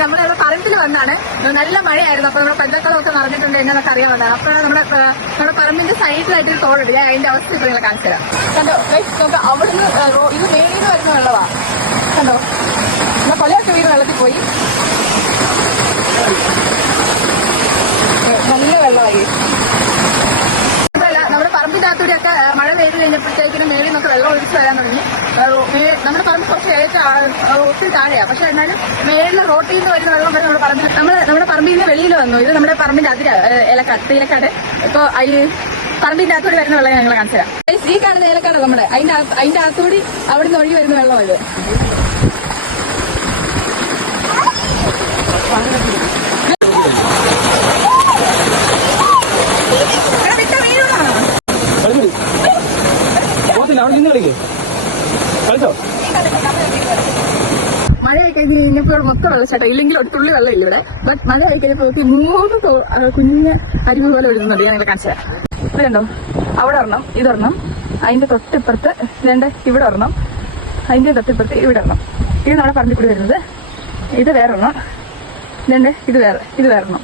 നമ്മളിവിടെ പറമ്പിൽ വന്നാണ്. നല്ല മഴയായിരുന്നു. അപ്പൊ നമ്മുടെ പഞ്ചക്കളമൊക്കെ നിറഞ്ഞിട്ടുണ്ട് എന്നൊക്കെ അറിയാൻ വന്നതാണ്. അപ്പോഴാണ് നമ്മുടെ പറമ്പിന്റെ സൈഡിലായിട്ട് തോടുണ്ട്. ഞാൻ അതിന്റെ അവസ്ഥ ഇപ്പൊ നിങ്ങളെ കാണിച്ചു തരാം. കണ്ടോ നമുക്ക് അവിടുന്ന് ഇത് മേലിന്ന് വരുന്ന വെള്ളവാ. കണ്ടോ നമ്മുടെ കൊലയൊക്കെ വീട് വെള്ളത്തിൽ പോയി. നല്ല വെള്ളമായി. നമ്മുടെ പറമ്പിന്റെ അകത്തൂടെയൊക്കെ മഴ പെയ്ത് കഴിഞ്ഞപ്പോഴത്തേക്കിനും മേളിൽ നിന്നൊക്കെ വെള്ളം ഒഴിച്ച് വരാൻ തുടങ്ങി. നമ്മുടെ പറമ്പ് കുറച്ച് ഒത്തിരി താഴെയാണ്. പക്ഷെ എന്നാലും മേളിലെ റോട്ടിൽ നിന്ന് വരുന്ന വെള്ളം വരെ നമ്മുടെ പറമ്പിൽ നിന്ന് വെളിയിൽ വന്നു. ഇത് നമ്മുടെ പറമ്പിന്റെ ഏലക്കാട്. ഇപ്പൊ അതിൽ പറമ്പിന്റെ അകത്തൂടി വരുന്ന വെള്ളം ഞങ്ങൾ കാണിച്ചു തരാം. ഈ കാണുന്ന ഏലക്കാട് നമ്മുടെ അതിന്റെ അകത്തൂടി അവിടുന്ന് ഒഴുകി വരുന്ന വെള്ളം ഇത്. മഴയായി കഴിഞ്ഞപ്പോൾ മൊത്തം വെള്ളച്ചാട്ടം ഇല്ലെങ്കിൽ ഒരു തുള്ളി വെള്ളമില്ല ഇവിടെ. ബട്ട് മഴ ആയി കഴിഞ്ഞപ്പോൾ 3 കുഞ്ഞ് അരുവി പോലെ ഒഴുകുന്നുണ്ട്. ഞാൻ കാണിച്ചു തരാം. ഇതുണ്ടോ അവിടെ ഒരെണ്ണം, ഇതൊരെണ്ണം, അതിന്റെ തൊട്ടിപ്പുറത്ത് ഇവിടെ ഒരെണ്ണം, അതിന്റെ തൊട്ടിപ്പുറത്ത് ഇവിടെ ഒരെണ്ണം. ഇത് നമ്മുടെ പറമ്പിൽ കൂടി വരുന്നത്. ഇത് വേറൊരെണ്ണം, ഇത് വേറൊരെണ്ണം.